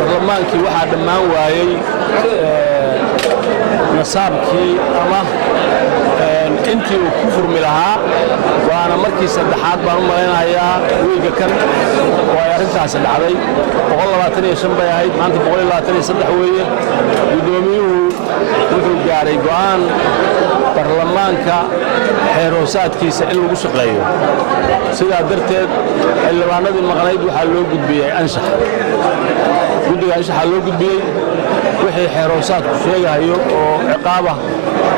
برلمانكي واحد دمان وايي نصابكي أما intii uu ku furmi lahaa waana markii saddexaad baan u maleynayaa wiiga kan way arintaas dhacday 125 bay ahayd maanta 123 weeye gudoomiyuhu wuxuu gaaray go'aan barlamaanka xeeroosaadkiisa in lagu shaqeeyo sidaa darteed xildhibaanadii maqnayd waxaa loo gudbiyay anshax guddiga anshaxa loo gudbiyay wixii xeeroosaadku sheegayo oo ciqaaba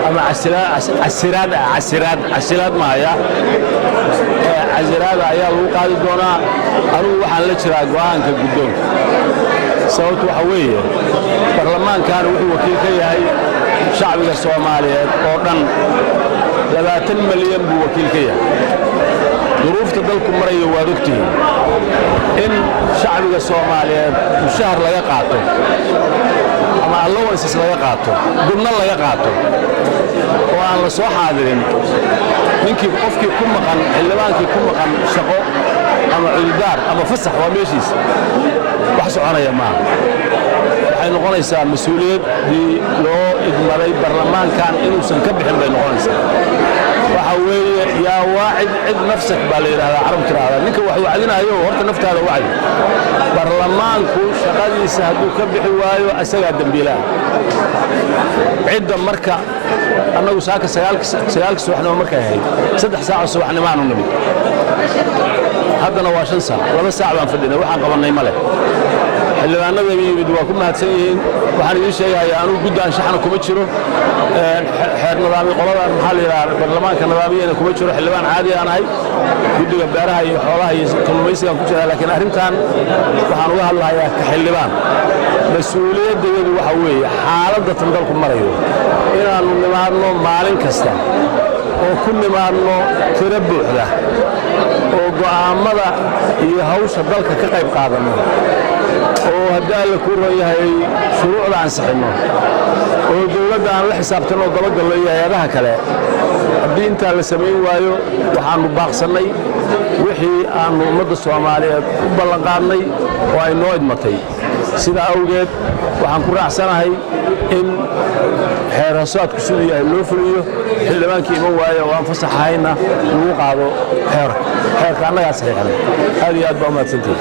ama عسيرات معايا عسيرات ayaa lagu qaadi doonaa anigu waxaan la jiraa go'aanka guddoon sababtu waxa weeye barlamaankan wuxuu wakiil ka yahay shacbiga Soomaaliyeed oo dhan 20 milyan buu wakiil ka yahay duruufta dalku marayo waa ogtiin in shacbiga Soomaaliyeed mushahar laga qaato ama allowances laga qaato gudna laga qaato oo aan la soo xaadirin ninkii qofkii ku maqan xildhibaankii ku maqan shaqo ama ciidaar ama fasax waa meeshiis wax soconaya ma waxay noqonaysaa mas'uuliyad loo idmaray barlamaankan inuusan ka bixin bay noqonaysaa waxa weeye yaa waacid cid nafsak baa la yiraahdaa carab tiraahda ninka wax wacdinayo horta naftaada wacdi barlamaanku shaqadiisa hadduu ka bixi waayo asaga dambiilaha cidda marka annagu saaka 9 subaxnimo markay ahayd 3 saac subaxnimo aanu nimid haddana waa 5 saac 2 saac baan fadhinay waxaan qabanay male xildhibaanada yimid waa ku mahadsan yihiin waxaan idin sheegayaa anuu guddaan shaxna kuma jiro xeer nidaamyo qoladan maxaa la yiraahdaa barlamaanka nidaamiyana kuma jiro xildhibaan caadi aan ahay guddiga beeraha iyo xoolaha iyo kalluumaysiga ku jira laakiin arrintan waxaan uga hadlayaa ka xildhibaan mas'uuliyadeedu waxa weeye xaaladda tan dalku marayo inaanu nimaadno maalin kasta oo ku nimaadno tiro buuxda oo go'aamada iyo hawsha dalka ka qayb qaadano oo haddii alla ku raayahay shuruucda ansixino oo dawladda aan la xisaabtano dabagalno iyo hay'adaha kale haddii intaa la samayn waayo waxaanu baaqsanay wixii aanu ummadda Soomaaliyeed u ballan qaadnay oo ay noo idmatay sida awgeed waxaan ku raacsanahay in xeeroosaadku sidoo yahay loo fuliyo xildhibaankii iman waayo oo aan fasaxayna lagu qaado xeerka annaga saxiixnay aad iyo aad baa u mahadsantihiin